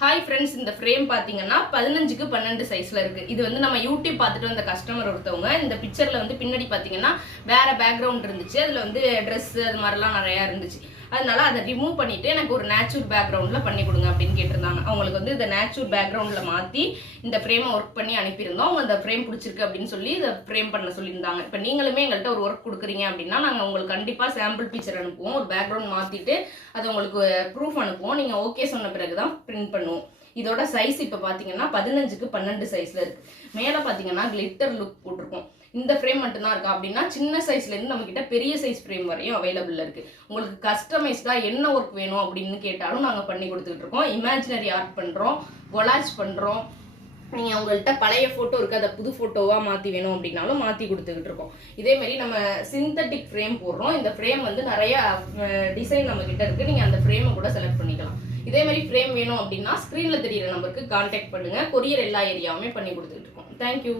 Hi friends, இந்த frame பார்த்தீங்கன்னா 15க்கு 12 சைஸில் இருக்குது. இது வந்து நம்ம யூடியூப் பார்த்துட்டு வந்த கஸ்டமர் ஒருத்தவங்க. இந்த பிக்சரில் வந்து பின்னாடி பார்த்தீங்கன்னா வேறு பேக்ரவுண்ட் இருந்துச்சு. அதில் வந்து ட்ரெஸ்ஸு அது மாதிரிலாம் நிறையா இருந்துச்சு. அதனால அதை ரிமூவ் பண்ணிவிட்டு எனக்கு ஒரு நேச்சுரல் பேக்ரவுண்டில் பண்ணி கொடுங்க அப்படின்னு கேட்டிருந்தாங்க. அவங்களுக்கு வந்து இந்த நேச்சுரல் பேக்ரவுண்டில் மாற்றி இந்த ஃப்ரேமை ஒர்க் பண்ணி அனுப்பியிருந்தோம். அவங்க அந்த ஃப்ரேம் பிடிச்சிருக்கு அப்படின்னு சொல்லி இதை ஃப்ரேம் பண்ண சொல்லியிருந்தாங்க. இப்போ நீங்களுமே எங்கள்கிட்ட ஒரு ஒர்க் கொடுக்குறீங்க அப்படின்னா நாங்கள் உங்களுக்கு கண்டிப்பாக சாம்பிள் பிக்சர் அனுப்புவோம். ஒரு பேக்ரவுண்ட் மாற்றிட்டு அதை உங்களுக்கு ப்ரூஃப் அனுப்புவோம். நீங்கள் ஓகே சொன்ன பிறகு தான் பிரிண்ட் பண்ணுவோம். இதோட சைஸ் இப்போ பார்த்தீங்கன்னா 15க்கு 12 சைஸில் இருக்குது. மேலே பார்த்தீங்கன்னா கிளிட்டர் லுக் போட்டிருக்கோம். இந்த ஃப்ரேம் மட்டும்தான் இருக்கா அப்படின்னா சின்ன சைஸ்லேருந்து நம்மக்கிட்ட பெரிய சைஸ் ஃப்ரேம் வரையும் அவைலபிள் இருக்குது. உங்களுக்கு கஸ்டமைஸ்டாக என்ன ஒர்க் வேணும் அப்படின்னு கேட்டாலும் நாங்கள் பண்ணி கொடுத்துக்கிட்டு இருக்கோம். இமேஜினரி ஆர்ட் பண்ணுறோம், கொலாஜ் பண்ணுறோம். நீங்கள் உங்கள்கிட்ட பழைய ஃபோட்டோ இருக்குது, அதை புது ஃபோட்டோவாக மாற்றி வேணும் அப்படின்னாலும் மாற்றி கொடுத்துக்கிட்டு இருக்கோம். இதேமாரி நம்ம சிந்தட்டிக் ஃப்ரேம் போடுறோம். இந்த ஃப்ரேம் வந்து நிறையா டிசைன் நம்மக்கிட்ட இருக்குது. நீங்கள் அந்த ஃப்ரேமை கூட செலக்ட் பண்ணிக்கலாம். இதே மாதிரி ஃப்ரேம் வேணும் அப்படின்னா ஸ்க்ரீனில் தெரியிற நம்பருக்கு கான்டாக்ட் பண்ணுங்கள். கொரியர் எல்லா ஏரியாவுமே பண்ணி கொடுத்துட்டு இருக்கோம். தேங்க்யூ.